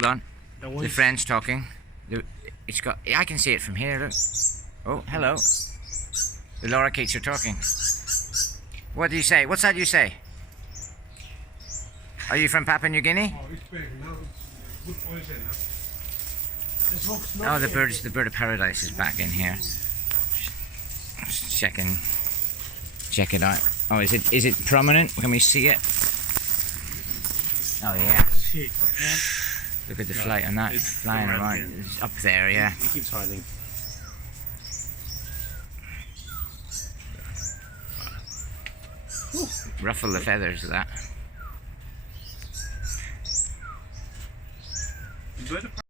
hold on. The friend's talking. It's got. I can see it from here. Look. Oh, hello. The lorikeets are talking. What do you say? What's that you say? Are you from Papua New Guinea? Oh, the bird of paradise is back in here. Just check it out. Oh, is it prominent? Can we see it? Oh yeah. Look at the flight on that. It's flying around. It's up there, yeah. He keeps hiding. Ruffle the feathers of that.